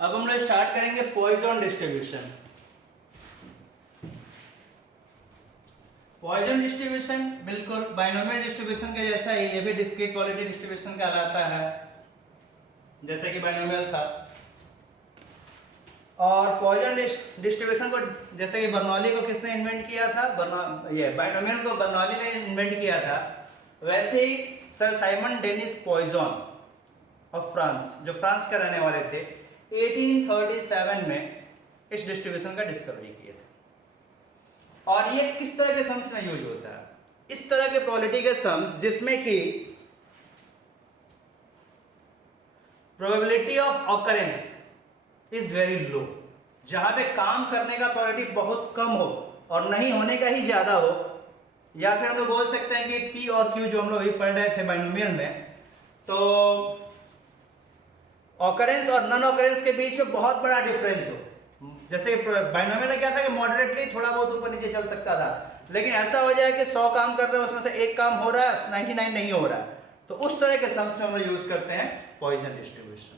अब हम लोग स्टार्ट करेंगे पॉइजन डिस्ट्रीब्यूशन। पॉइजन डिस्ट्रीब्यूशन बिल्कुल बाइनोमियल डिस्ट्रीब्यूशन के जैसा ही, ये भी डिस्क्रीट क्वालिटी डिस्ट्रीब्यूशन कहलाता है, जैसे कि बाइनोमियल था। और पॉइजन डिस्ट्रीब्यूशन को जैसे कि बर्नौली को किसने इन्वेंट किया था, ये बाइनोमियल को बर्नौली ने इन्वेंट किया था, वैसे ही sir Simon Denis Poisson of France, जो फ्रांस के रहने वाले थे, 1837 में इस डिस्ट्रीब्यूशन का डिस्कवरी किया था। और ये किस तरह के सम्स में यूज होता है? इस तरह के प्रोबेबिलिटी के सम जिसमें कि probability of occurrence is very लो, जहां पे काम करने का प्रोबेबिलिटी बहुत कम हो और नहीं होने का ही ज्यादा हो, या फिर हम लोग बोल सकते हैं कि पी और क्यू जो हम लोग अभी पढ़ रहे थे बाइनोमियल में, तो ऑकरेंस और नॉन ऑकरेंस के बीच में बहुत बड़ा डिफरेंस हो। जैसे बाइनोमियल में क्या था कि मॉडरेटली थोड़ा बहुत ऊपर नीचे चल सकता था, लेकिन ऐसा हो जाए कि 100 काम कर रहे हैं उसमें से एक काम हो रहा है, 99 नहीं हो रहा है, तो उस तरह के सम्स में हम लोग यूज करते हैं पॉइजन डिस्ट्रीब्यूशन।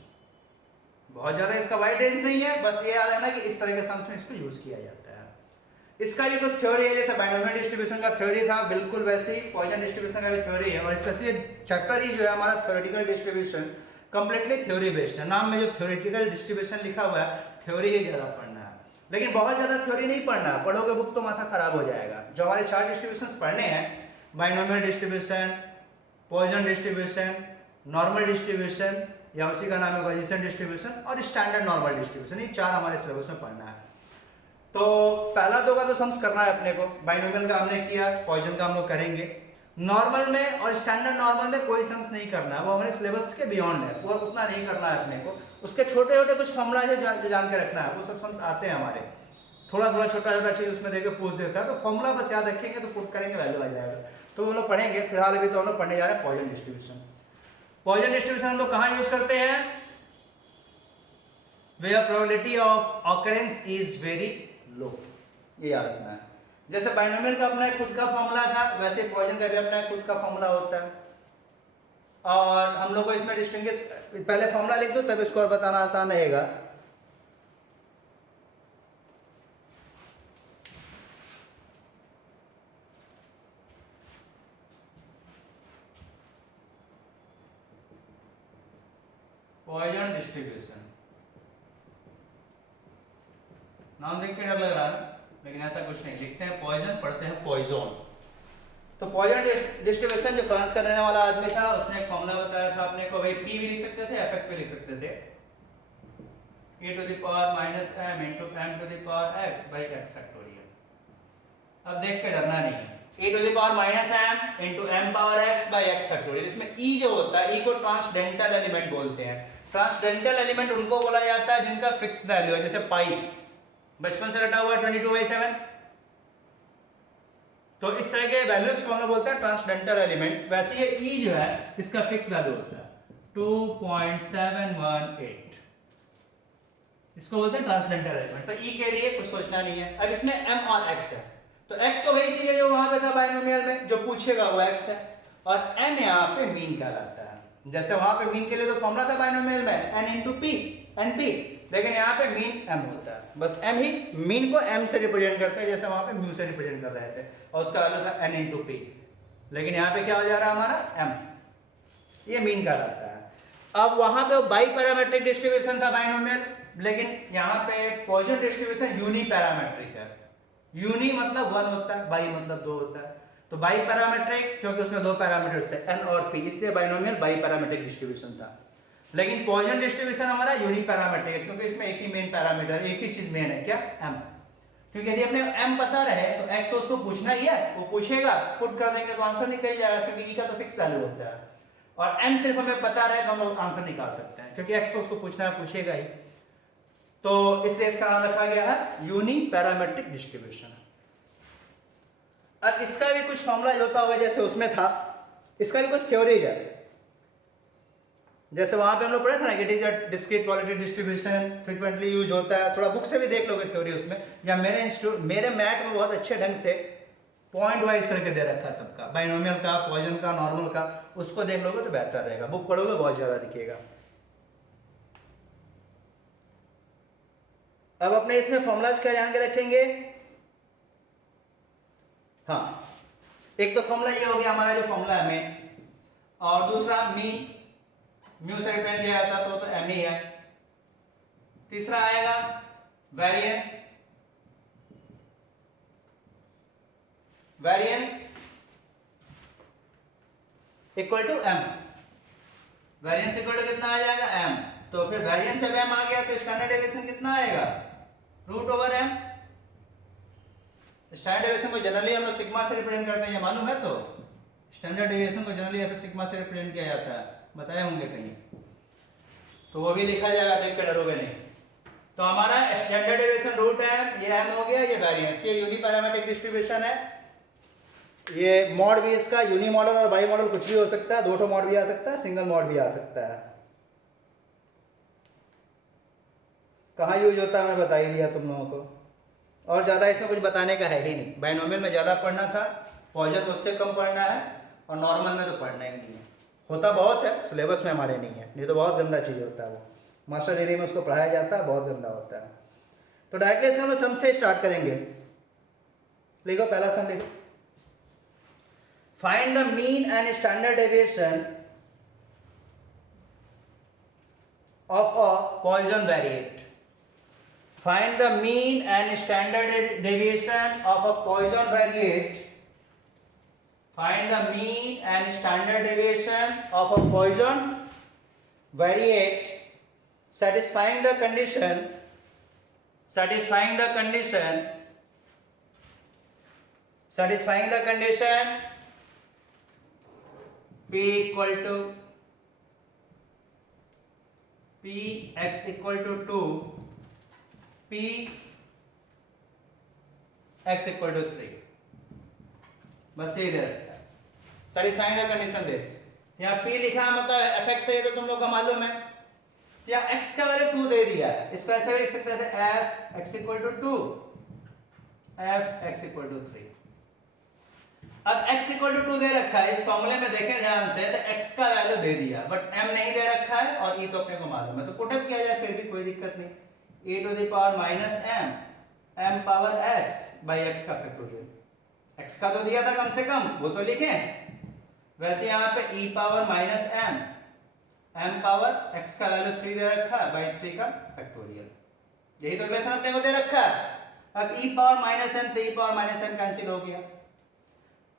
बहुत ज्यादा इसका वाइड रेंज नहीं है, बस ये याद रखना कि इस तरह के सम्स में इसको यूज किया जाता है। इसका भी कुछ थ्योरी है, जैसे बाइनोमियल डिस्ट्रीब्यूशन का थ्योरी था, बिल्कुल वैसे ही पॉइजन डिस्ट्रीब्यूशन का भी थ्योरी है। और स्पेशली चैप्टर ही जो है हमारा theoretical distribution completely theory based है। नाम में जो थ्योरेटिकल डिस्ट्रीब्यूशन लिखा हुआ है, थ्योरी ही ज्यादा पढ़ना है, लेकिन बहुत ज्यादा थ्योरी नहीं पढ़ना, पढ़ोगे बुक तो माथा खराब हो जाएगा। जो हमारे 4 डिस्ट्रीब्यूशंस पढ़ने हैं, binomial distribution, Poisson distribution, normal distribution या उसी का नाम है कोएफिशिएंट डिस्ट्रीब्यूशन, और स्टैंडर्ड नॉर्मल डिस्ट्रीब्यूशन, ये 4 हमारे सिलेबस में पढ़ना है। तो पहला 2 का तो सम्स करना है अपने को, बाइनोमियल का हमने किया, पॉइजन का हम लोग करेंगे। नॉर्मल में और स्टैंडर्ड नॉर्मल में कोई सम्स नहीं करना है, वो हमारे सिलेबस के बियॉन्ड है, वो उतना नहीं करना है अपने को। उसके छोटे छोटे कुछ फॉर्मूला है जो जान के रखना है, वो सब सम्स आते हैं हमारे, थोड़ा थोड़ा छोटा छोटा चीज उसमें देके पूछ देता है, तो फॉर्मूला बस याद रखेंगे तो पुट करेंगे, वैल्यू आ जाएगा। तो हम लोग पढ़ेंगे, फिलहाल अभी तो हम लोग पढ़ने जा रहे हैं पॉइजन डिस्ट्रीब्यूशन। पॉइजन डिस्ट्रीब्यूशन हम लोग कहाँ यूज करते हैं? Where probability of occurrence is very low, ये याद रखना है। जैसे बाइनोमियल का अपना खुद का फॉर्मूला था, वैसे पॉइजन का भी अपना खुद का फॉर्मूला होता है। और हम लोग को इसमें डिस्टिंग्विश, पहले फॉर्मूला लिख दो तब इसको और बताना आसान रहेगा। पॉइजन डिस्ट्रीब्यूशन नाम देख के डर लग रहा है, लेकिन ऐसा कुछ नहीं, लिखते हैं पॉइजन, पढ़ते हैं पॉइजन। तो पॉइजन डिस्ट्रीब्यूशन जो फ्रांस का रहने वाला आदमी था, उसने एक फॉर्मूला बताया था अपने को, भाई पी भी लिख सकते थे, एफ एक्स भी लिख सकते थे, e to the power minus m into m to the power x by x factorial. अब देख के डरना नहीं है, e to the power minus m into m power x by x factorial. इसमें e जो होता है, e को ट्रांसडेंटल एलिमेंट बोलते हैं। ट्रांसडेंटल एलिमेंट उनको बोला जाता है जिनका फिक्स वैल्यू है, जैसे पाई बचपन से रटा हुआ 22/7, तो इस तरह के वैल्यूज को हम लोग बोलते हैं ट्रांसडेंटल एलिमेंट। वैसे ये e जो है इसका फिक्स वैल्यू होता है 2.718, इसको बोलते हैं ट्रांसडेंटल एलिमेंट। तो e के लिए कुछ सोचना नहीं है। अब इसमें m और x है, तो x तो वही चीज है जो वहां पे था बाइनोमियल में, जो पूछेगा वो x है, और m यहाँ पे मीन कहलाता है। जैसे वहां पे मीन के लिए तो फॉर्मूला था बाइनोमियल में n into p, np, लेकिन यहाँ पे मीन m होता है, बस m ही मीन को m से रिप्रेजेंट करते हैं, जैसे वहां पे म्यू से रिप्रेजेंट कर रहे थे, और उसका वैल्यू था n into p, लेकिन यहाँ पे क्या हो जा रहा है हमारा m, ये मीन कहलाता है। अब वहां पे बाई पैरामेट्रिक डिस्ट्रीब्यूशन था बाइनोमियल, लेकिन यहाँ पे पॉइजन डिस्ट्रीब्यूशन यूनी पैरामेट्रिक है। यूनी मतलब 1 होता है, बाई मतलब 2 होता है। तो बाई पैरामेट्रिक क्योंकि उसमें 2 पैरामीटर्स थे n और p, इसलिए बाइनोमियल बाई पैरामेट्रिक डिस्ट्रीब्यूशन था। लेकिन पॉइजन डिस्ट्रीब्यूशन हमारा यूनी पैरामेट्रिक है, क्योंकि इसमें एक ही मेन पैरामीटर, एक ही चीज मेन है, क्या? m। क्योंकि यदि अपने m पता रहे तो x तो उसको पूछना ही है, वो पूछेगा, पुट कर देंगे तो आंसर निकल जाएगा, क्योंकि e का तो फिक्स वैल्यू होता है। और m सिर्फ हमें पता रहे तो हम लोग आंसर निकाल सकते हैं, क्योंकि x तो उसको पूछना है, पूछेगा ही। तो इसलिए इसका नाम रखा गया है यूनी पैरामेट्रिक डिस्ट्रीब्यूशन। अब इसका भी कुछ फॉर्मूला होता होगा, जैसे उसमें था, इसका भी कुछ थ्योरीज है। जैसे वहां पे हम लोग पढ़े थे ना कि it is a discrete quality distribution, frequently use होता है, थोड़ा बुक से भी देख लोगे थ्योरी उसमें, या मेरे मैट में बहुत अच्छे ढंग से पॉइंट वाइज करके दे रखा है सबका, बाइनोमियल का, पॉइजन का, नॉर्मल का, उसको देख लोगे तो बेहतर रहेगा। बुक पढ़ोगे बहुत ज्यादा दिखेगा। अब अपने इसमें फॉर्मूलाज क्या जान के रखेंगे? हाँ, एक तो फॉर्मूला ये हो गया हमारा जो फॉर्मूला है में, और दूसरा म्यू से रिप्रेजेंट किया जाता तो एम ही है। तीसरा आएगा variance, variance equal to m, variance equal to कितना आ जाएगा? एम। तो फिर वेरिएंस जब एम आ गया तो स्टैंडर्ड डेविएशन कितना आएगा? Root over m. Standard deviation को जनरली हम लोग सिग्मा से रिप्रेजेंट करते हैं, ये मालूम है? तो स्टैंडर्ड डेविएशन को जनरली ऐसे सिग्मा से रिप्रेजेंट किया जाता है, बताए होंगे कहीं, तो वो भी लिखा जाएगा, देख के डरोगे नहीं। तो हमारा स्टैंडर्ड डेविएशन रूट है, ये एम हो गया, ये वेरिएंस, ये यूनिपैरामेट्रिक डिस्ट्रीब्यूशन है। ये मॉड भी इसका यूनी मॉडल और बाई मॉडल कुछ भी हो सकता है, दो ठो मॉड भी आ सकता है, सिंगल मॉड भी आ सकता है। कहाँ यूज होता है मैं बता ही दिया तुम लोगों को, और ज़्यादा इसमें कुछ बताने का है ही नहीं। बाइनोमियल में ज़्यादा पढ़ना था, पॉइजन उससे कम पढ़ना है, और नॉर्मल में तो पढ़ना ही नहीं है। होता बहुत है, सिलेबस में हमारे नहीं है, नहीं तो बहुत गंदा चीज़ होता है वो, मास्टर डिग्री में उसको पढ़ाया जाता है, बहुत गंदा होता है। तो डायरेक्टली इसका हम सम से स्टार्ट करेंगे। लिखो, पहला सम लिखो, find the mean and standard deviation of a Poisson variate. Find the mean and standard deviation of a Poisson variate. Find the mean and standard deviation of a Poisson variate satisfying the condition. Satisfying the condition. Satisfying the condition. P equal to P x equal to 2. P x equal to 3, बस ये इधर satisfying the condition this। यहाँ P लिखा है मतलब fx है, तो तुम लोग को मालूम है। यहाँ x का वैल्यू 2 दे दिया है, इसको ऐसे लिख सकते थे f x equal to 2, f x equal to 3। अब x equal to 2 दे रखा है, इस फॉर्मूले में देखें ध्यान से तो x का वैल्यू दे दिया, बट m नहीं दे रखा है, और e तो अपने को मालूम है, तो पुटअप किया जाए फिर भी कोई दिक्कत नहीं। e to the power minus m power x by x का फैक्टोरियल, x का तो दिया था कम से कम, वो तो लिखें। वैसे यहाँ पे e power minus m power x का वैल्यू 3 दे रखा है by 3 का फैक्टोरियल, यही तो रिलेशन अपने को दे रखा है। अब e पावर माइनस m से e power minus m cancel हो गया,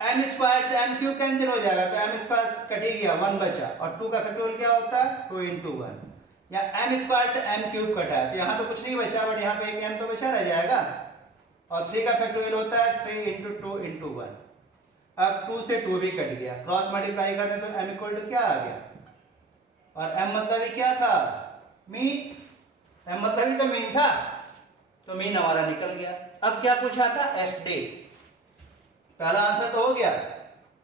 m स्क्वायर से m क्यूब कैंसिल हो जाएगा, तो m स्क्वायर कट ही गया, 1 बचा, और 2 का फैक्टोरियल क्या होता है? 2 into 1। या m स्क्वायर से m क्यूब कटा है, तो यहाँ तो कुछ नहीं बचा, बट यहाँ पे एक m तो बचा रह जाएगा, और 3 का फैक्टोरियल होता है 3 into 2 into 1। अब 2 से 2 भी कट गया, क्रॉस मल्टीप्लाई करते तो m इक्वल टू क्या आ गया, और m मतलब ही क्या था? मीन। m मतलब ही तो मीन था, तो मीन हमारा निकल गया। अब क्या पूछा था? S D. पहला आंसर तो हो गया,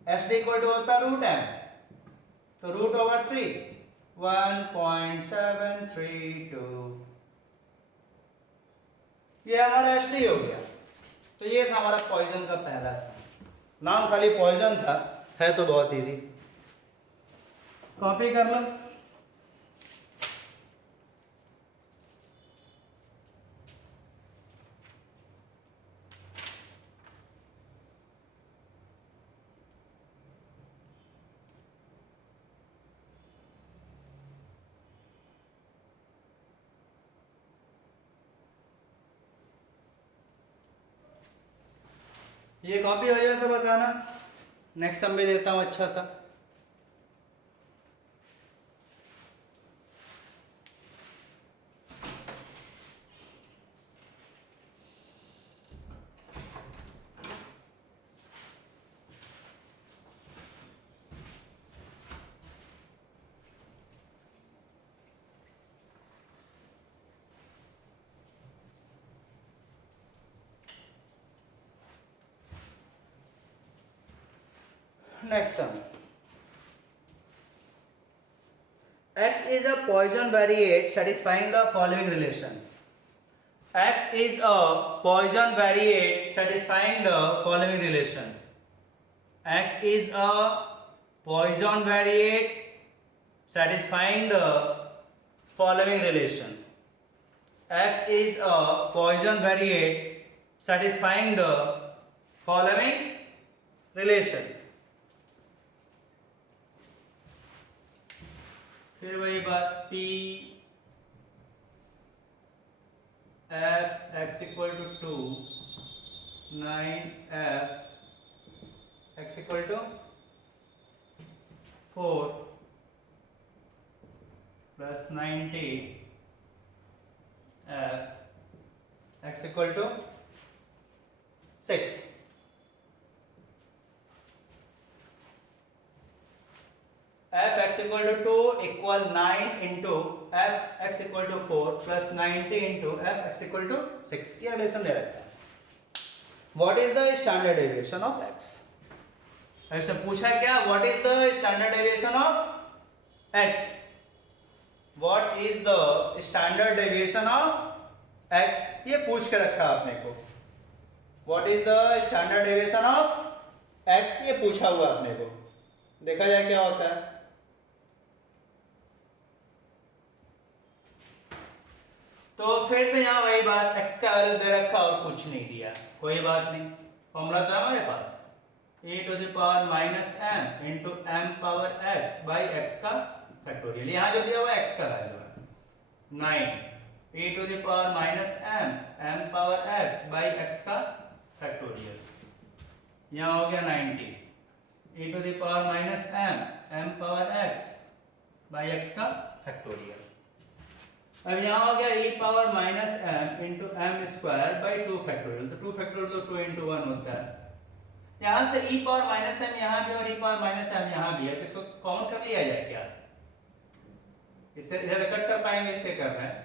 एस डी इक्वल टू होता रूट m, तो रूट ओवर 3 1.732, ये हमारा एस डी हो गया। तो ये था हमारा पॉइजन का पहला सम, नाम खाली पॉइजन था, है तो बहुत इजी, कॉपी कर लो। ये कॉपी हो जाए तो बताना, नेक्स्ट सम भी देता हूँ अच्छा सा। Next sum. X is a Poisson variate satisfying the following relation. X is a Poisson variate satisfying the following relation. X is a Poisson variate satisfying the following relation. x is a Poisson variate satisfying the following relation. फिर वही बात, p f x equal to 2, 9 f x equal to 4 plus 90 f x equal to 6. f x equal to 2 equal 9 into f x equal to 4 plus 90 into f x equal to 6. ये relation दे रखा है. What is the standard deviation of x? ऐसे पूछा क्या, what is the standard deviation of x? What is the standard deviation of x? ये पूछ के रखा आपने को. What is the standard deviation of x? ये पूछा हुआ आपने को. देखा जाए क्या होता है. तो फिर तो यहाँ वही बात, x का वैल्यूज दे रखा और कुछ नहीं दिया, कोई बात नहीं. फॉर्मूला तो है हमारे पास, e to the power minus m into m power x by x का फैक्टोरियल. यहाँ जो दिया हुआ x का वैल्यू है 9 e to the power minus m power x by x का फैक्टोरियल. यहाँ हो गया 90 e to the power minus m power x by x का फैक्टोरियल. अब यहाँ हो गया e power minus m into m square by 2 factorial. तो 2 फैक्टोरियल तो 2 इंटू 1 होता है. यहाँ से e पावर माइनस m यहाँ भी और e पावर माइनस m यहाँ भी है, तो इसको कॉमन कर लिया जाए क्या? इससे इधर कट कर पाएंगे, इससे कर रहे हैं.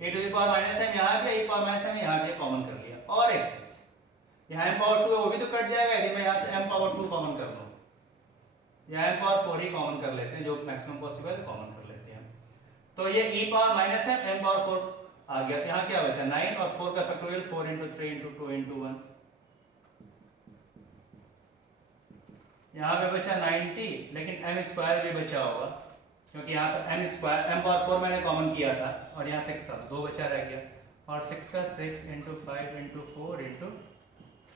e to the power minus m यहाँ भी, e पावर माइनस m यहाँ भी, कॉमन कर लिया. और एक चीज, यहाँ m पावर 2 है वो भी तो कट जाएगा यदि मैं यहाँ से m पावर 2 कॉमन कर लूँ. यहाँ m पावर 4 ही कॉमन कर लेते हैं, जो मैक्सिमम पॉसिबल कॉमन कर लेते हैं. तो ये e power minus m, m power 4 आ गया. तो यहाँ क्या बचा 9 और 4 का फैक्टोरियल 4 इंटू 3 इंटू 2 इंटू 1. यहाँ पे बचा 90, लेकिन m स्क्वायर भी बचा होगा क्योंकि यहाँ पे m स्क्वायर, m पावर 4 मैंने कॉमन किया था और यहाँ 6 था, 2 बचा रह गया. और 6 का 6 into 5 into 4 into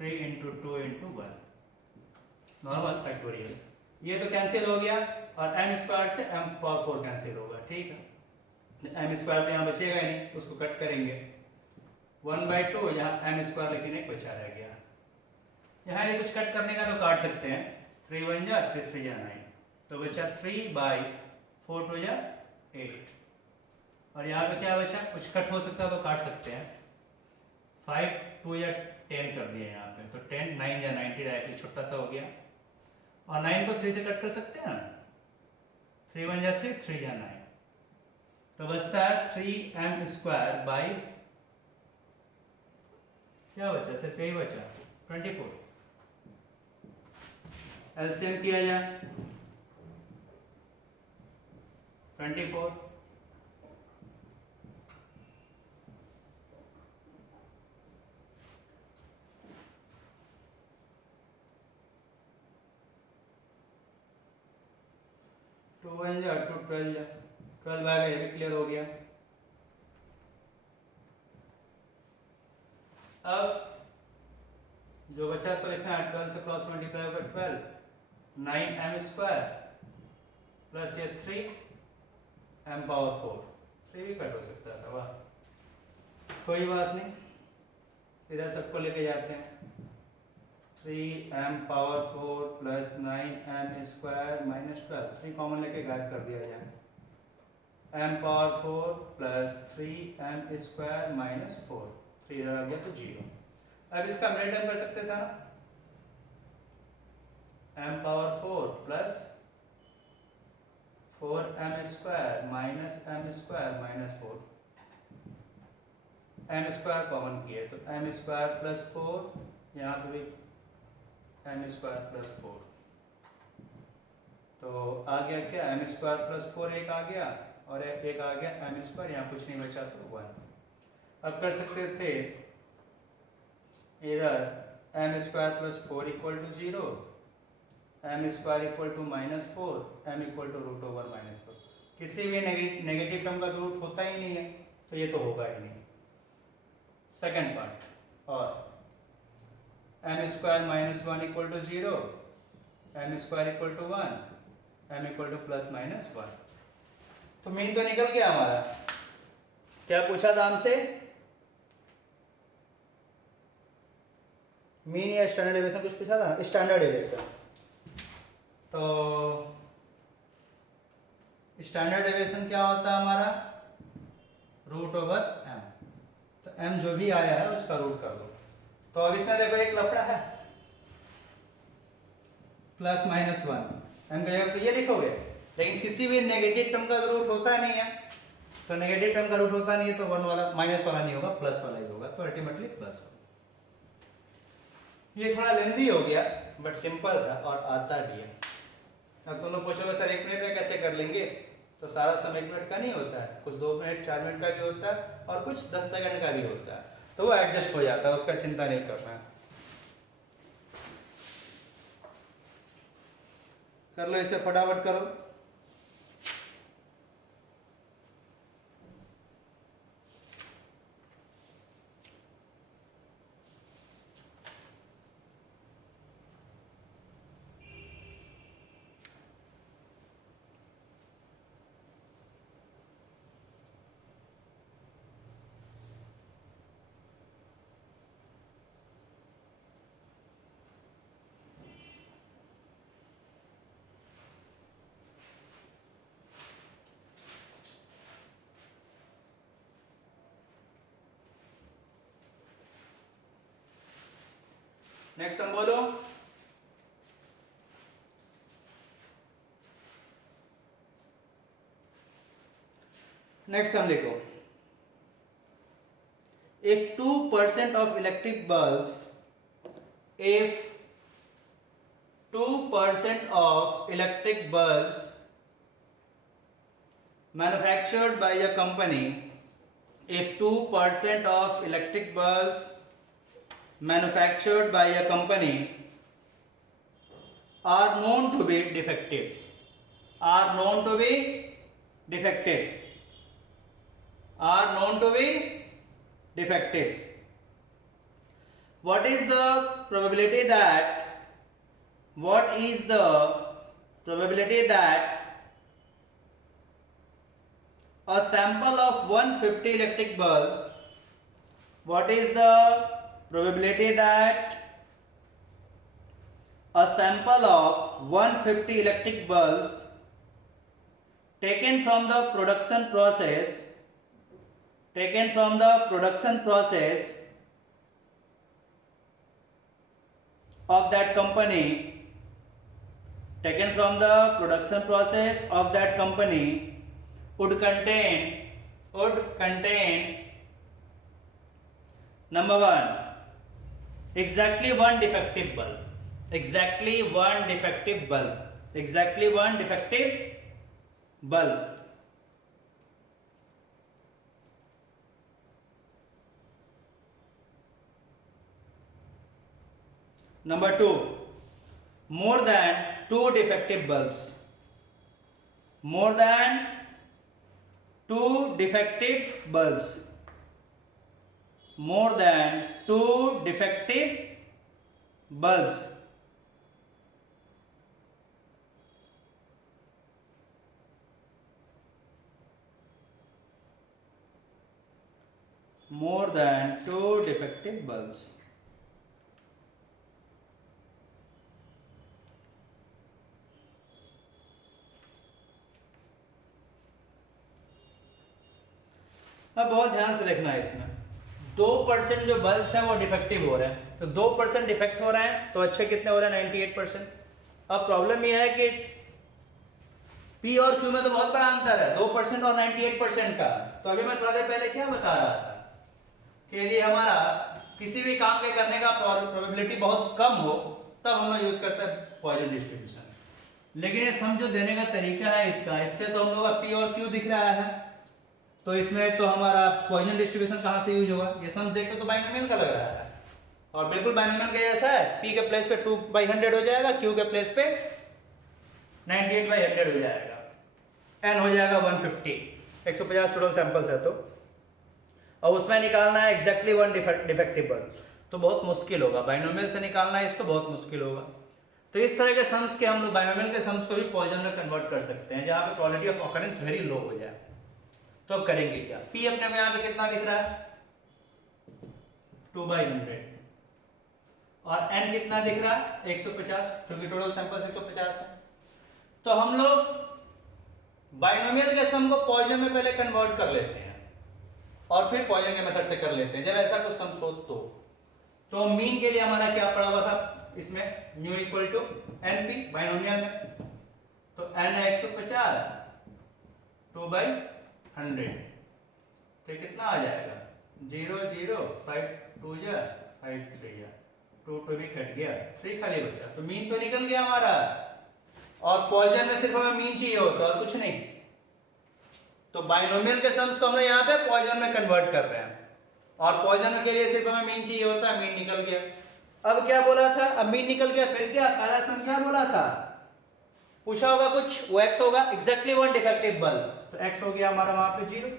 3 into 2 into 1 normal factorial. ये तो कैंसिल हो गया और m स्क्वायर से m पावर 4 कैंसिल होगा. ठीक है, m स्क्वायर तो यहाँ बचेगा ही नहीं, उसको कट करेंगे 1/2. यहाँ m स्क्वायर लेकिन एक बचा रह गया. यहाँ यदि कुछ कट करने का तो काट सकते हैं. 3 1 जा 3 3 जा 9, तो बचा 3/4 2 जा 8. और यहाँ पे क्या बचा, कुछ कट हो सकता है तो काट सकते हैं. 5 2 या 10 कर दिया यहाँ पे, तो 10 9 या 90 डायरेक्टली छोटा सा हो गया. और 9 को 3 से कट कर सकते हैं ना, 3 1 जा 3 3 जा 9, तो बचता है 3m स्क्वायर बाई क्या बचा, सिर्फ यही बचा 24. एलसीएम किया जाए 24. टू 1 जा 2 12 जा 12 आ गया, ये भी क्लियर हो गया. अब जो बचा सो लिखना है 12 से क्रॉस मल्टीप्लाई होगा 12, 9m स्क्वायर प्लस ये 3m पावर 4. 3 भी कट हो सकता था, वाह कोई बात नहीं, इधर सबको लेके जाते हैं. 3m power 4 plus 9m square minus 12, 3 common लेके गायब कर दिया जाए. m power 4 plus 3m square minus 4, 3 इधर आ गया तो 0. अब इसका मिडिल टर्म कर सकते था, m power 4 plus 4m square minus m square minus 4. m square common किए तो m स्क्वायर प्लस 4, यहाँ पे भी m स्क्वायर प्लस 4. तो आ गया क्या, m स्क्वायर प्लस 4 एक आ गया और एक आ गया m स्क्वायर, यहाँ कुछ नहीं बचा तो 1. अब कर सकते थे इधर m square plus 4 equal to 0, m square equal to minus 4, m equal to root over minus 4. किसी भी नेगेटिव टर्म का रूट होता ही नहीं है, तो ये तो होगा ही नहीं। सेकेंड पार्ट, और m square minus 1 equal to 0, m square equal to 1, m equal to plus minus 1। तो मीन तो निकल गया हमारा। क्या पूछा था हमसे? मीन या स्टैंडर्ड डेविएशन कुछ पूछा था? Standard deviation. तो स्टैंडर्ड डेविएशन क्या होता है हमारा? Root over m। तो m जो भी आया है उसका रूट कर दो। तो अब इसमें देखो एक लफड़ा है, प्लस माइनस 1, m का जगह तो ये लिखोगे, लेकिन किसी भी नेगेटिव टर्म का रूट होता नहीं है। तो नेगेटिव टर्म का रूट होता नहीं है तो 1 वाला माइनस वाला नहीं होगा, प्लस वाला ही होगा। तो अल्टीमेटली प्लस होगा। ये थोड़ा लेंदी हो गया बट सिंपल था और आता भी है। अब तुम लोग पूछोगे सर 1 मिनट में कैसे कर लेंगे? तो सारा समय 1 मिनट का नहीं होता है, कुछ 2 मिनट 4 मिनट का भी होता है और कुछ 10 सेकंड का भी होता है। तो वो एडजस्ट हो जाता है, उसका चिंता नहीं करना है। कर लो इसे, फटाफट करो। नेक्स्ट हम बोलो। नेक्स्ट हम लिखो, if 2% of electric bulbs, if 2% of electric bulbs manufactured by a company, if 2% of electric bulbs manufactured by a company are known to be defectives, are known to be defectives, are known to be defectives, what is the probability that, what is the probability that a sample of 150 electric bulbs, what is the probability that a sample of 150 electric bulbs taken from the production process, taken from the production process of that company, taken from the production process of that company would contain number 1, exactly one defective bulb, exactly one defective bulb, exactly one defective bulb. Number 2, more than 2 defective bulbs, more than 2 defective bulbs, more than 2 defective bulbs. More than 2 defective bulbs. अब बहुत ध्यान से देखना है, इसमें 2% जो bulbs हैं वो डिफेक्टिव हो रहे हैं। तो 2% डिफेक्ट हो रहे हैं तो अच्छे कितने हो रहे हैं? 98%। अब प्रॉब्लम यह है कि P और Q में तो बहुत बड़ा अंतर है, 2% और 98% का। तो अभी मैं थोड़ा देर पहले क्या बता रहा था कि यदि हमारा किसी भी काम के करने का प्रोबेबिलिटी बहुत कम हो तब हम लोग यूज करते हैं पॉइजन डिस्ट्रीब्यूशन। लेकिन ये सम जो देने का तरीका है इसका, इससे तो हम लोग का P और Q दिख रहा है, तो इसमें तो हमारा पॉइजन डिस्ट्रीब्यूशन कहाँ से यूज होगा? ये सम्स देखते तो बाइनोमियल का लग रहा है और बिल्कुल बाइनोमियल के जैसा है। P के प्लेस पे 2/100 हो जाएगा, Q के प्लेस पे 98/100 हो जाएगा, N हो जाएगा 150, 150 टोटल सैंपल्स है तो और उसमें निकालना है एग्जैक्टली वन डिफेक्टिव बल्ब, तो बहुत मुश्किल होगा। बाइनोमियल से निकालना है इसको, बहुत मुश्किल होगा। तो इस तरह के सम्स के हम लोग बाइनोमियल के सम्स को भी पॉइजन में कन्वर्ट कर सकते हैं, जहाँ पे probability of occurrence very low हो जाए। तो अब करेंगे क्या? P अपने को यहाँ पे कितना दिख रहा है? 2/100, और N कितना दिख रहा है? 150, क्योंकि टोटल सैंपल 150 है। तो हम लोग बाइनोमियल के सम को पॉइजन में पहले कन्वर्ट कर लेते हैं और फिर पॉइजन के मेथड से कर लेते हैं, जब ऐसा कुछ सम्स हो तो मीन के लिए हमारा क्या पड़ा हुआ था इसमें? Mu equal to NP binomial में, तो N है 150, 2/100, तो कितना आ जाएगा? 0 0 5 2 जा 5 3 जा 2 2 भी कट गया, 3 खाली बचा, तो मीन तो निकल गया हमारा। और पॉइजन में सिर्फ हमें मीन चाहिए होता है और कुछ नहीं। तो बाइनोमियल के सम्स को हम यहाँ पे पॉइजन में कन्वर्ट कर रहे हैं, और पॉइजन के लिए सिर्फ हमें मीन चाहिए होता है, मीन निकल गया। अब क्या बोला था? अब मीन निकल गया, फिर क्या? पहला सम क्या बोला था? पूछा होगा कुछ, वो x होगा, एग्जैक्टली वन डिफेक्टिव बल्ब, तो x हो गया हमारा वहां पे 0।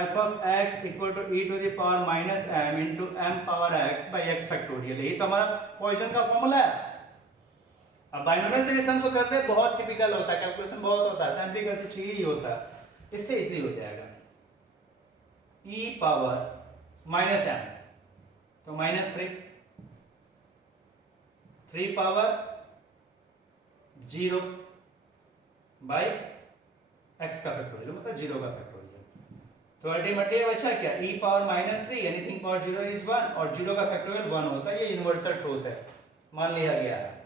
f of x equal to e to the power minus m into m power x by x factorial, यही तो हमारा पॉइजन का फॉर्मूला है। अब बाइनोमियल से सम को करते हैं, बहुत टिपिकल होता है, कैलकुलेशन बहुत होता है, सिंपल से चाहिए ही होता है, इससे इसलिए हो जाएगा e पावर माइनस m, तो -3, 3 पावर 0 बाई x का फैक्टोरियल, मतलब 0 का फैक्टोरियल। तो अल्टीमेटली बचा क्या? e power -3, anything power 0 is 1, और 0 का फैक्टोरियल 1 होता है, ये यूनिवर्सल ट्रूथ है, मान लिया गया है।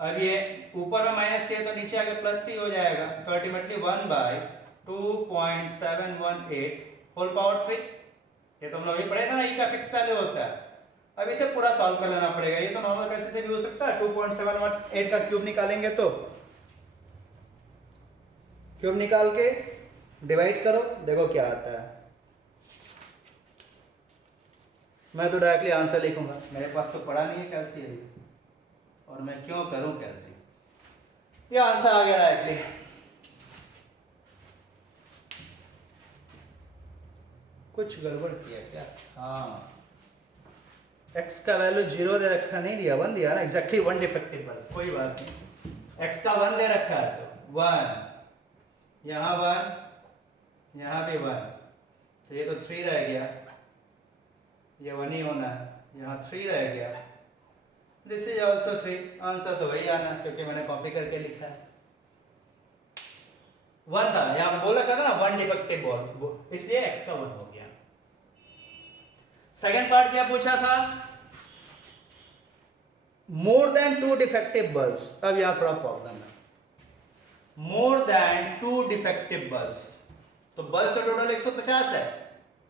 अब ये ऊपर में -3 है तो नीचे आके +3 हो जाएगा, तो अल्टीमेटली 1/2.718 होल पावर 3, ये तो हम लोग अभी पढ़े थे ना, e का फिक्स वैल्यू होता है। अब इसे पूरा सॉल्व कर लेना पड़ेगा, ये तो नॉर्मल कैसे से भी हो सकता है, 2.718 का क्यूब निकालेंगे तो क्यूब निकाल के डिवाइड करो, देखो क्या आता है। मैं तो डायरेक्टली आंसर लिखूंगा, मेरे पास तो पढ़ा नहीं है कैलसी अभी, और मैं क्यों करूं कैलसी, ये आंसर आ गया डायरेक्टली। कुछ गड़बड़ किया क्या? हाँ, x का वैल्यू 0 दे रखा, नहीं दिया 1 दिया ना, एग्जैक्टली 1 डिफेक्टिव बल्ब, कोई बात नहीं। x का 1 दे रखा है तो 1, यहाँ 1, यहाँ भी 1, तो ये तो 3 रह गया, ये 1 ही होना है, यहाँ 3 रह गया, दिस इज ऑल्सो 3, आंसर तो वही आना क्योंकि मैंने कॉपी करके लिखा है। 1 था, यहाँ बोला था ना 1 डिफेक्टिव बल्ब, इसलिए x का 1 हो गया। सेकंड पार्ट क्या पूछा था? More than 2 defective bulbs. अब यहां थोड़ा प्रॉब्लम है, मोर देन 2 डिफेक्टिव बल्ब्स, तो बल्ब्स तो टोटल 150 है,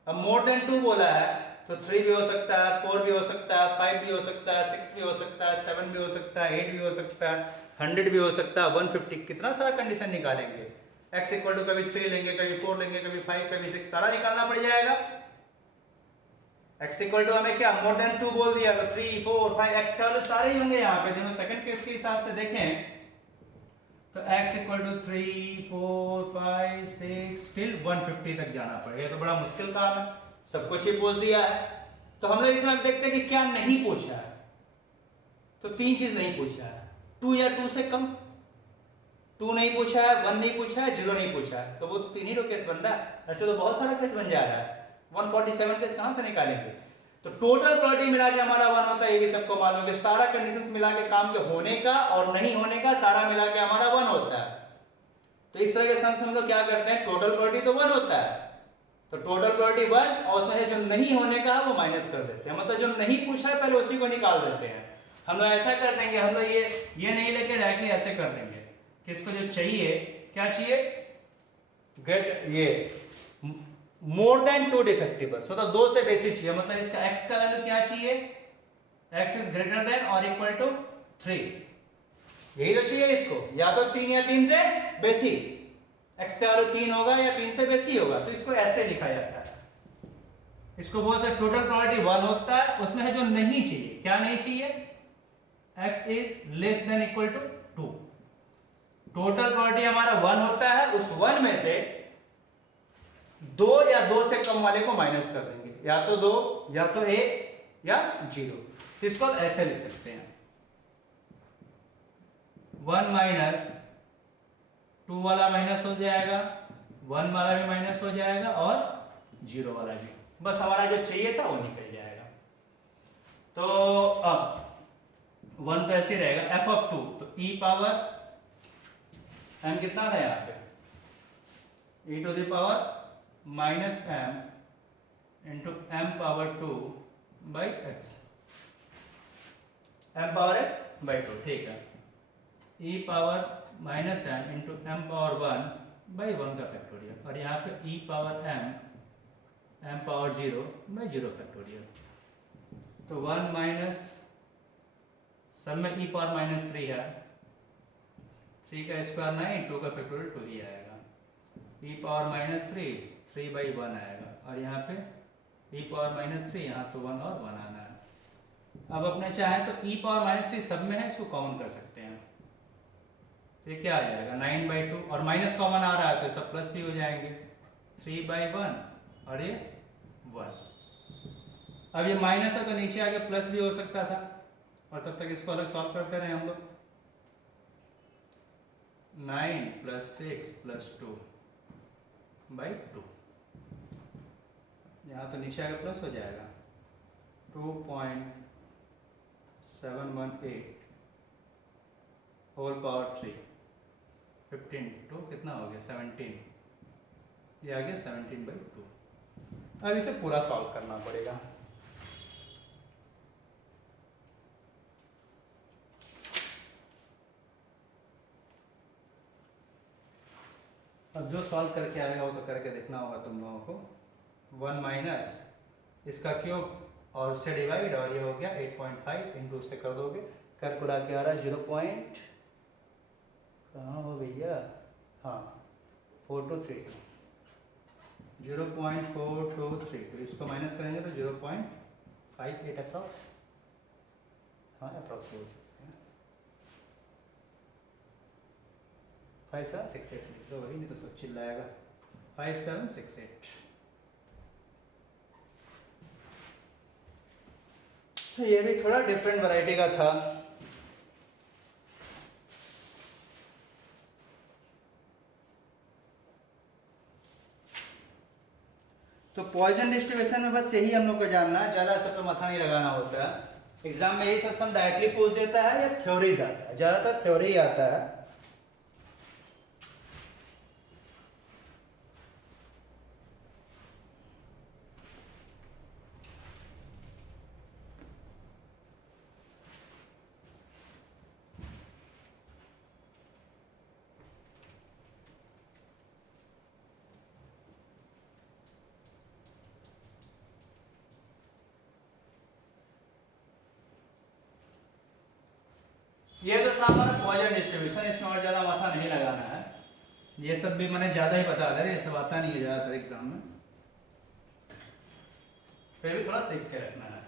अब मोर देन 2 बोला है तो 3 भी हो सकता है, 4 भी हो सकता है, 5 भी हो सकता है, 6 भी हो सकता है, 7 भी हो सकता है, 8 भी हो सकता है, 100 भी हो सकता है, 150, कितना सारा कंडीशन निकालेंगे। x इक्वल टू कभी 3 लेंगे, कभी 4 लेंगे, कभी 5, कभी 6, सारा निकालना पड़ जाएगा। x इक्वल टू हमें क्या मोर देन 2 बोल दिया, तो 3 4 5 x का वैल्यू सारे ही होंगे यहाँ पे। देखो सेकंड केस के हिसाब से देखें तो x इक्वल टू 3 4 5 6 टिल 150 तक जाना पड़ेगा, तो बड़ा मुश्किल काम है, सब कुछ ही पूछ दिया है। तो हम लोग इसमें देखते हैं कि क्या नहीं पूछा है, तो 3 चीज नहीं पूछा है, 2 या 2 से कम, 2 नहीं पूछा है, 1 नहीं पूछा है, 0 नहीं पूछा है, तो वो तो 3 ही केस बन रहा है। ऐसे तो बहुत सारा केस बन जा रहा है, 147 केस कहां से निकालेंगे। तो टोटल प्रोबेबिलिटी मिला के हमारा 1 होता है, ये भी सबको मालूम है कि सारा कंडीशंस मिला के काम के होने का और नहीं होने का सारा मिला के हमारा 1 होता है। तो इस तरह के सेंस में हम लोग क्या करते हैं, टोटल प्रोबेबिलिटी तो 1 होता है, तो टोटल प्रोबेबिलिटी 1 और उसमें जो नहीं होने का है वो माइनस कर देते हैं, मतलब जो नहीं पूछा है पहले उसी को निकाल देते हैं। हम लोग ऐसा कर देंगे, हम लोग ये नहीं लेके डायरेक्टली ऐसे कर देंगे कि इसको जो चाहिए, क्या चाहिए, गेट ये मोर देन 2 डिफेक्टिबल्स, मतलब 2 से बेसी चाहिए, मतलब इसका x का वैल्यू क्या चाहिए, x इज ग्रेटर देन और इक्वल टू 3, यही तो चाहिए इसको, या तो 3 या 3 से बेसी, x का वैल्यू 3 होगा या 3 से बेसी होगा, तो इसको ऐसे लिखा जाता है, इसको बोल सकते टोटल प्रोबेबिलिटी 1 होता है, उसमें है जो नहीं चाहिए, क्या नहीं चाहिए, x is less than equal to 2, total probability हमारा 1 होता है, उस 1 में से दो या दो से कम वाले को माइनस कर देंगे, या तो दो या तो एक या जीरो। तो इसको आप ऐसे लिख सकते हैं, 1 माइनस 2 वाला माइनस हो जाएगा, 1 वाला भी माइनस हो जाएगा और 0 वाला भी। बस हमारा जो चाहिए था वो निकल जाएगा। तो अब 1 तो ऐसे रहेगा, एफ ऑफ 2, तो e पावर m कितना था यहाँ पे, e to the power minus m into m power 2 by x, m power x by 2, ठीक है। e power minus m into m power 1 by 1 का फैक्टोरियल, और यहाँ पे e power m power 0 by 0 factorial. तो 1 माइनस सब में e power minus 3 है, 3 का स्क्वायर 9, 2 का फैक्टोरियल 2 ही आएगा, e पावर माइनस 3 बाई 1 आएगा, और यहाँ पे e पावर माइनस 3, यहाँ तो 1 और 1 आना है। अब अपने चाहे तो e पावर माइनस 3 सब में है, इसको कॉमन कर सकते हैं। तो ये क्या आ जाएगा 9 बाई 2, और माइनस कॉमन आ रहा है तो सब प्लस भी हो जाएंगे, 3 बाई 1 और ये 1। अब ये माइनस है तो नीचे आके प्लस भी हो सकता था, और तब तक इसको अलग सॉल्व करते रहे हम लोग। 9 प्लस 6 प्लस 2 बाई 2, यहाँ तो नीचे आगे प्लस हो जाएगा, 2.718 होल पावर 3, 15 2 कितना हो गया 17, ये आ गया 17 बाई 2। अब इसे पूरा सॉल्व करना पड़ेगा। अब जो सॉल्व करके आएगा वो तो करके देखना होगा तुम लोगों को। 1 माइनस इसका क्यूब और उससे डिवाइड, और ये हो गया 8.5 इंटू उससे कर दोगे, कर कुड़ा के आ रहा है 0. कहाँ हो भैया, हाँ 4232, 0.4232, इसको माइनस करेंगे तो 0.58 अप्रॉक्स, हाँ अप्रॉक्स बोल सकते हैं। 5768 लिख दो वही, नहीं तो सब चिल्लाएगा। 5768, तो ये भी थोड़ा डिफरेंट वैरायटी का था। तो पॉइजन डिस्ट्रीब्यूशन में बस यही हम लोग को जानना है, ज़्यादा सब पे माथा नहीं लगाना होता है। एग्जाम में यही सब सम डायरेक्टली पूछ देता है या थ्योरीज आता है, ज़्यादातर थ्योरी आता है। ये तो था हमारा पॉइजन डिस्ट्रीब्यूशन, इसमें और ज़्यादा माथा नहीं लगाना है। ये सब भी मैंने ज़्यादा ही बता दे रहे, ये सब आता नहीं है ज़्यादातर एग्जाम में, फिर भी थोड़ा सीख के रखना है।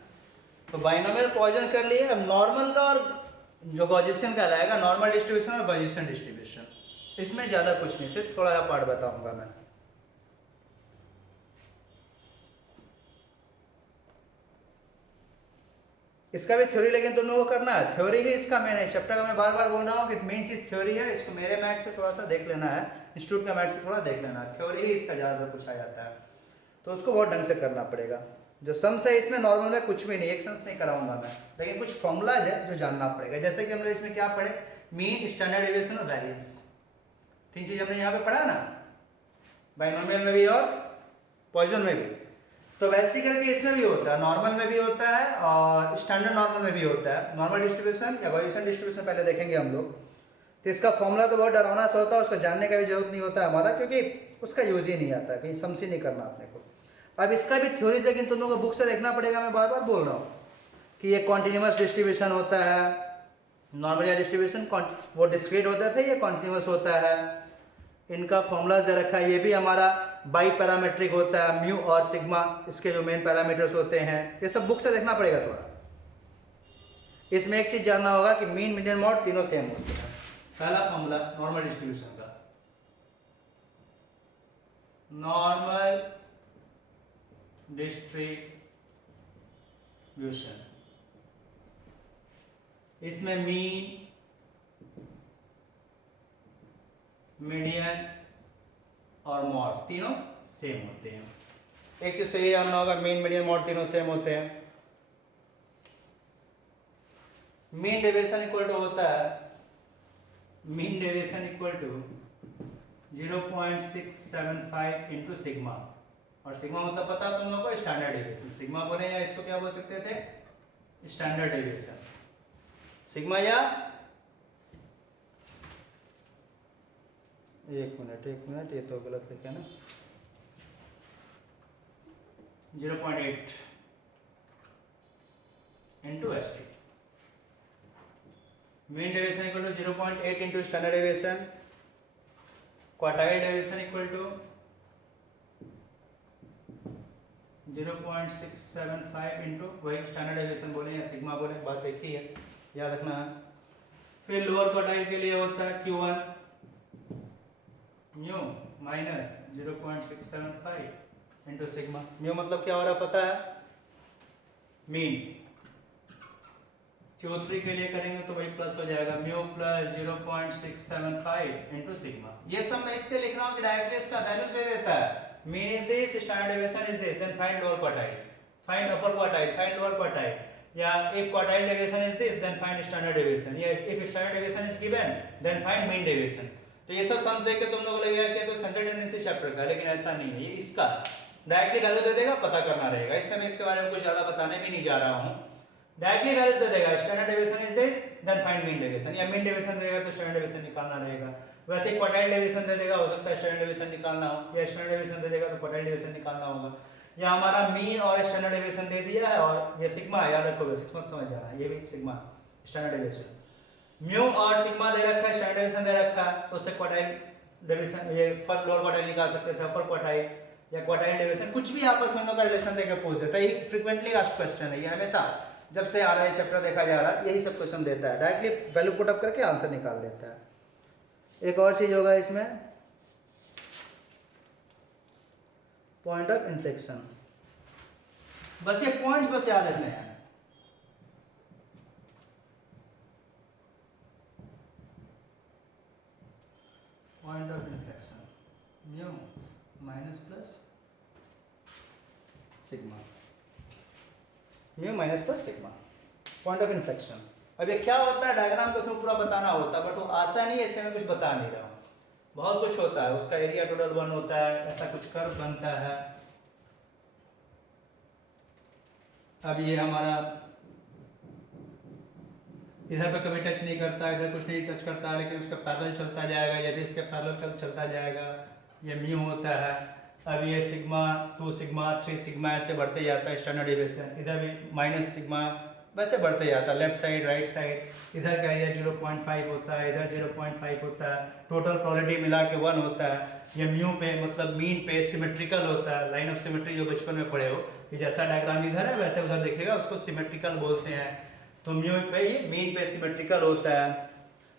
तो बाइनोमियल पॉइजन कर लिए। अब नॉर्मल का और जो गॉसियन का रहेगा, नॉर्मल डिस्ट्रीब्यूशन और गॉसियन डिस्ट्रीब्यूशन, इसमें ज़्यादा कुछ नहीं, सिर्फ थोड़ा सा पार्ट बताऊंगा मैं। इसका भी थ्योरी लेकिन तुम लोगों को करना है, थ्योरी ही इसका मेन है। चैप्टर का मैं बार बार बोल रहा हूँ कि मेन चीज़ थ्योरी है, इसको मेरे मैथ से थोड़ा सा देख लेना है, इंस्टीट्यूट का मैथ से थोड़ा देख लेना है, थ्योरी ही इसका ज़्यादातर पूछा जाता है, तो उसको बहुत ढंग से करना पड़ेगा। जो सम्स है इसमें नॉर्मल में कुछ भी नहीं, एक सम्स नहीं कराऊंगा मैं, लेकिन कुछ फॉर्मूलाज है जो जानना पड़ेगा। जैसे कि हम लोग इसमें क्या पढ़े, मीन, स्टैंडर्ड डेविएशन और वैरियंस, 3 चीज़ हमने यहाँ पे पढ़ा ना, बाइनोमियल में भी और पॉइजन में भी। तो वैसे ही करके इसमें भी होता है, नॉर्मल में भी होता है और स्टैंडर्ड नॉर्मल में भी होता है। नॉर्मल डिस्ट्रीब्यूशन या गॉसियन डिस्ट्रीब्यूशन पहले देखेंगे हम लोग। तो इसका फॉर्मूला तो बहुत डरावना सा होता है, उसको जानने का भी जरूरत नहीं होता है हमारा, क्योंकि उसका यूज ही नहीं आता, कहीं समझ ही नहीं करना अपने को। अब इसका भी थ्योरीज लेकिन तुम लोगों को बुक से देखना पड़ेगा। मैं बार बार बोल रहा हूँ कि ये कॉन्टिन्यूस डिस्ट्रीब्यूशन होता है, नॉर्मल या डिस्ट्रीब्यूशन वो डिस्क्रीट होता था, ये कॉन्टिन्यूस होता है। इनका फॉर्मूलाज दे रखा है, ये भी हमारा बाई पैरामीट्रिक होता है, म्यू और सिग्मा इसके जो मेन पैरामीटर्स होते हैं, ये सब बुक से देखना पड़ेगा थोड़ा। इसमें एक चीज जानना होगा कि मीन, मीडियन, मॉड तीनों सेम होते हैं। पहला फॉर्मूला नॉर्मल डिस्ट्रीब्यूशन का, नॉर्मल डिस्ट्रीब्यूशन, इसमें मीन, मीडियन और मॉड तीनों सेम होते हैं। एक चीज तो ये जानना होगा, मीन, मीडियन, मॉड तीनों सेम होते हैं। मीन डेविएशन इक्वल टू होता है, mean deviation equal to 0.675 into sigma, और सिग्मा मतलब पता है तुम लोगों को, स्टैंडर्ड डेविएशन। सिग्मा बोले या इसको क्या बोल सकते थे, स्टैंडर्ड डेविएशन। सिग्मा या एक मिनट ये तो गलत लिखा है ना, 0.8 into S T. Mean deviation equal to 0.8 into standard deviation, quartile deviation equal to 0.675 into वही स्टैंडर्ड डेविएशन बोले या सिग्मा बोले, बात एक ही है, याद रखना है। फिर लोअर क्वार्टाइल के लिए होता है Q1 mu minus 0.675 into sigma. Mu मतलब क्या हो रहा है पता है, मीन। Q3 के लिए करेंगे तो वही प्लस हो जाएगा, म्यू प्लस 0.675 इंटू सिग्मा। ये सब मैं इसलिए लिख रहा हूँ कि डायरेक्टली इसका वैल्यू दे देता है, mean is this, standard deviation is this, then find lower quartile, find upper quartile, find lower quartile, या if quartile deviation is this then find standard deviation, या if standard deviation is given then find mean deviation. तो ये सब sums देख के तुम लोगों को लगेगा कि तो सेंट्रल टेंडेंसी चैप्टर का, लेकिन ऐसा नहीं है, ये इसका डायरेक्टली वैल्यू दे देगा, पता करना रहेगा। इसलिए मैं इसके बारे में कुछ ज्यादा बताने भी नहीं जा रहा हूँ, डायरेक्टली वैल्यूज दे देगा, standard deviation is this then find mean deviation, या मीन डेविएशन देगा तो स्टैंडर्ड डेविएशन निकालना रहेगा। वैसे क्वार्टाइल डेविएशन दे देगा, हो सकता है स्टैंडर्ड डेविएशन निकालना हो, या स्टैंडर्ड डेविएशन दे देगा तो क्वार्टाइल डेविएशन निकालना होगा। या हमारा मीन और स्टैंडर्ड डेविएशन दे दिया है, और ये सिग्मा याद रखोगे, सिग्मा समझ जाना, ये भी सिग्मा स्टैंडर्ड डेविएशन, म्यू और सिग्मा दे रखा है, स्टैंडर्ड डेविएशन दे रखा है, तो उससे क्वार्टाइल डेविएशन, ये फर्स्ट लोअर क्वार्टाइल निकाल सकते थे, अपर क्वार्टाइल या क्वार्टाइल डेविएशन, कुछ भी आपस में का रिलेशन देकर पूछ देता है। ये फ्रीक्वेंटली आस्क्ड क्वेश्चन है, ये हमेशा जब से आ रहा है चैप्टर देखा जा रहा है, यही सब क्वेश्चन देता है, डायरेक्टली वैल्यू पुट अप करके आंसर निकाल लेता है। एक और चीज होगा इसमें, पॉइंट ऑफ इन्फ्लेक्शन, बस ये पॉइंट्स बस याद रखने हैं। Point of inflection mu minus plus sigma, mu minus plus sigma, point of inflection. अब ये क्या होता है, डायग्राम को थ्रू पूरा बताना होता है, बट वो आता नहीं है, इसलिए मैं कुछ बता नहीं रहा हूँ। बहुत कुछ होता है, उसका एरिया टोटल 1 होता है, ऐसा कुछ कर्व बनता है। अब ये हमारा इधर पे कभी टच नहीं करता, इधर कुछ नहीं टच करता, लेकिन उसका पैरेलल चलता जाएगा, ये भी इसके पैरेलल चलता जाएगा, ये म्यू होता है। अब ये सिग्मा 2 सिग्मा 3 सिग्मा ऐसे बढ़ते जाता है स्टैंडर्ड डेविएशन, इधर भी माइनस सिग्मा वैसे बढ़ते जाता है, लेफ्ट साइड राइट साइड। इधर का एरिया 0.5 होता है, इधर 0.5 होता है, टोटल प्रोबेबिलिटी मिला के 1 होता है। ये म्यू पे मतलब मीन पे सिमेट्रिकल होता है, लाइन ऑफ सिमेट्री जो बचपन में पढ़े हो कि जैसा डायग्राम इधर है वैसे उधर दिखेगा, उसको सिमेट्रिकल बोलते हैं। तो म्यू पे ही मीन पे सिमेट्रिकल होता है।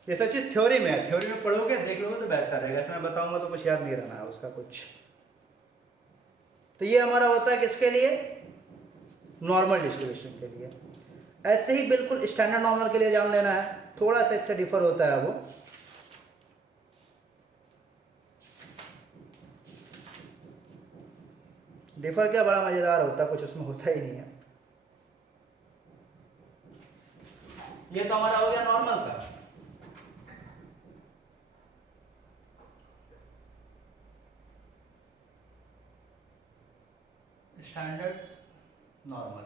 ये सब चीज़ थ्योरी में है, थ्योरी में पढ़ोगे देख लोगे तो बेहतर रहेगा, ऐसे मैं बताऊंगा तो कुछ याद नहीं रहना है उसका कुछ। तो ये हमारा होता है किसके लिए, नॉर्मल डिस्ट्रीब्यूशन के लिए। ऐसे ही बिल्कुल स्टैंडर्ड नॉर्मल के लिए जान लेना है, थोड़ा सा इससे डिफर होता है वो। डिफर क्या बड़ा मजेदार होता है, कुछ उसमें होता ही नहीं है। ये तो हमारा हो गया नॉर्मल का। स्टैंडर्ड नॉर्मल,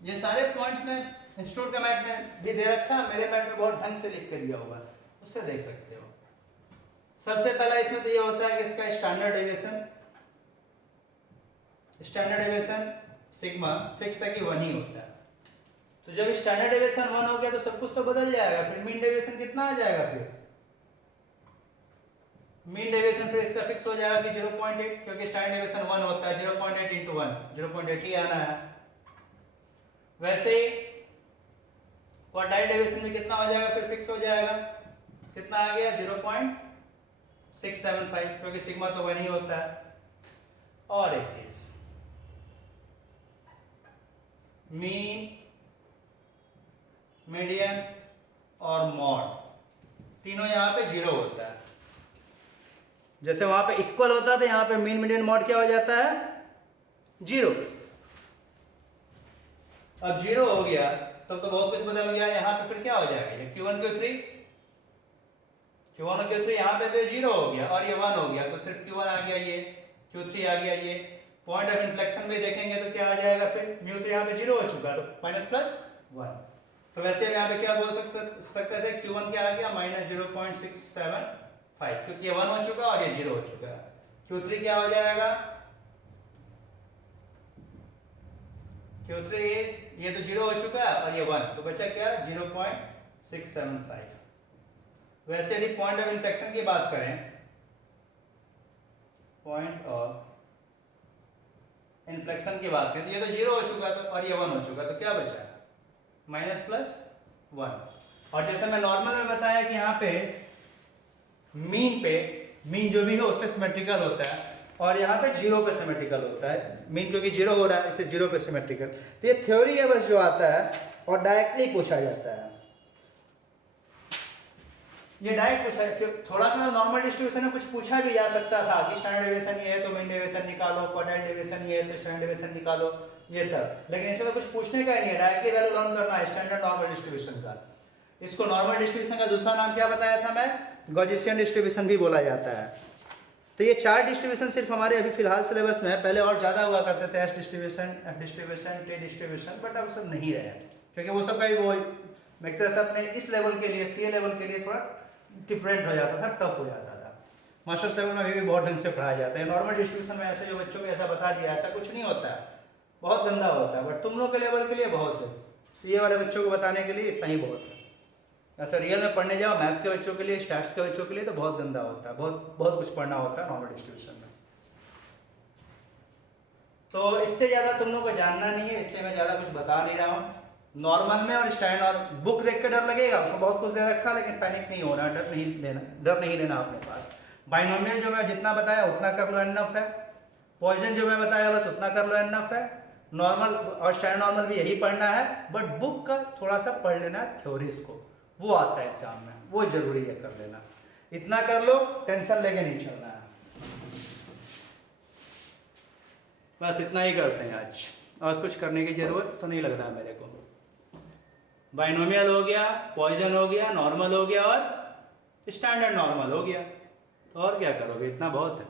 ये सारे पॉइंट्स में इंस्टीट्यूट के मैट में भी दे रखा है, मेरे मैट में बहुत ढंग से लिख के दिया होगा, उससे देख सकते हो। सबसे पहला इसमें तो ये होता है कि इसका standard deviation, standard deviation sigma fix है कि 1 ही होता है। तो जब स्टैंडर्ड डेविएशन 1 हो गया तो सब कुछ तो बदल जाएगा, फिर मीन डेविएशन कितना आ जाएगा, फिर मीन डेविएशन फिर इसका फिक्स हो जाएगा कि 0.8, क्योंकि स्टैंडर्ड डेविएशन 1 होता है, 0.8 इंटू 1 0.8 ही आना है। वैसे ही क्वार्टाइल डेविएशन में कितना हो जाएगा, फिर फिक्स हो जाएगा कितना आ गया 0.675, क्योंकि सिग्मा तो वही होता है। और एक चीज, मीन, मीडियन और मॉड तीनों यहां पे 0 होता है। जैसे वहां पे इक्वल होता था, यहां पे मीन मीडियन मॉड क्या हो जाता है 0। अब 0 हो गया तब तो बहुत कुछ बदल गया। यहां पे फिर क्या हो जाएगा, ये Q1 Q3 Q1 और Q3 यहां पे तो 0 हो गया और ये 1 हो गया, तो सिर्फ Q1 आ गया, ये Q3 आ गया। ये पॉइंट ऑफ इन्फ्लेक्शन में देखेंगे तो क्या आ जाएगा, फिर म्यू तो यहाँ पे 0 हो चुका है, तो -+1। तो वैसे यहाँ पे क्या बोल सकते थे, Q1 क्या आ गया -0.675, क्योंकि ये 1 हो चुका और ये 0 हो चुका है। Q3 क्या हो जाएगा, Q3 इज, ये तो 0 हो चुका है और ये 1, तो बचा क्या 0.675। वैसे यदि पॉइंट ऑफ इन्फ्लेक्शन की बात करें, पॉइंट ऑफ इन्फ्लेक्शन की बात करें तो ये तो 0 हो चुका तो और ये 1 हो चुका, तो क्या बचा -+1। और जैसे मैं नॉर्मल में बताया कि यहाँ पे मीन जो भी है उस पर सिमेट्रिकल होता है और यहाँ पे 0 पे सिमेट्रिकल होता है। मीन क्योंकि 0 हो रहा है इससे 0 पे सिमेट्रिकल। तो ये थ्योरी है बस जो आता है और डायरेक्टली पूछा जाता है। ये डायरेक्ट पूछा, थोड़ा सा नॉर्मल डिस्ट्रीब्यूशन में कुछ पूछा भी जा सकता था कि स्टैंडर्ड डेविएशन ये है तो मीन डेविएशन निकालो, क्वाड्रेंट डेविएशन ये है तो स्टैंडर्ड डेविएशन निकालो, ये सब। लेकिन इसमें तो कुछ पूछने का ही नहीं है, डायरेक्टली वैल्यू लर्न करना है स्टैंडर्ड नॉर्मल डिस्ट्रीब्यूशन का। इसको नॉर्मल डिस्ट्रीब्यूशन का दूसरा नाम क्या बताया था मैं, गॉसियन डिस्ट्रीब्यूशन भी बोला जाता है। तो ये 4 डिस्ट्रीब्यूशन सिर्फ हमारे अभी फिलहाल सिलेबस में है, पहले और ज्यादा हुआ करते थे, S distribution, F distribution, T distribution, but अब सब नहीं रहे क्योंकि वो सब का भी वो एक तरह से अपने इस लेवल के लिए, सीए लेवल के लिए थोड़ा डिफरेंट हो जाता था, टफ हो जाता था। मास्टर्स लेवल में भी बहुत ढंग से पढ़ाया जाता है। नॉर्मल डिस्ट्रीब्यूशन में ऐसे जो बच्चों को ऐसा बता दिया, ऐसा कुछ नहीं होता है, बहुत गंदा होता है, बट तुम लोग के लेवल के लिए बहुत है, सीए वाले बच्चों को बताने के लिए इतना ही बहुत है। ऐसा रियल में पढ़ने जाओ मैथ्स के बच्चों के लिए, स्टैट्स के बच्चों के लिए तो बहुत गंदा होता है, बहुत कुछ पढ़ना होता है नॉर्मल डिस्ट्रीब्यूशन में। तो इससे ज़्यादा तुम लोग को जानना नहीं है, इसलिए मैं ज़्यादा कुछ बता नहीं रहा हूँ। नॉर्मल में और स्टैंड और बुक देख के डर लगेगा, उसमें बहुत कुछ दे रखा, लेकिन पैनिक नहीं होना, डर नहीं लेना अपने पास। बाइनोमियल जो मैं जितना बताया उतना कर लो, एनफ है। पॉइजन जो मैं बताया बस उतना कर लो, एनफ है। नॉर्मल और स्टैंड नॉर्मल भी यही पढ़ना है, बट बुक का थोड़ा सा पढ़ लेना है, थ्योरीज को, वो आता है एग्जाम में, वो जरूरी है कर लेना। इतना कर लो, टेंशन लेके नहीं चलना है। बस इतना ही करते हैं आज, और कुछ करने की जरूरत तो नहीं लग रहा है मेरे को। बाइनोमियल हो गया, पॉइजन हो गया, नॉर्मल हो गया और स्टैंडर्ड नॉर्मल हो गया, तो और क्या करोगे, इतना बहुत है।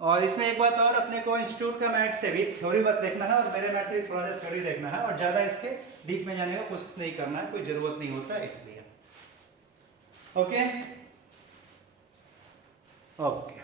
और इसमें एक बात और, अपने को इंस्टीट्यूट का मैथ से भी थ्योरी बस देखना है और मेरे मैथ से भी थोड़ा सा थ्योरी देखना है, और ज़्यादा इसके डीप में जाने का कोशिश नहीं करना है, कोई ज़रूरत नहीं होता है इसलिए। Okay okay.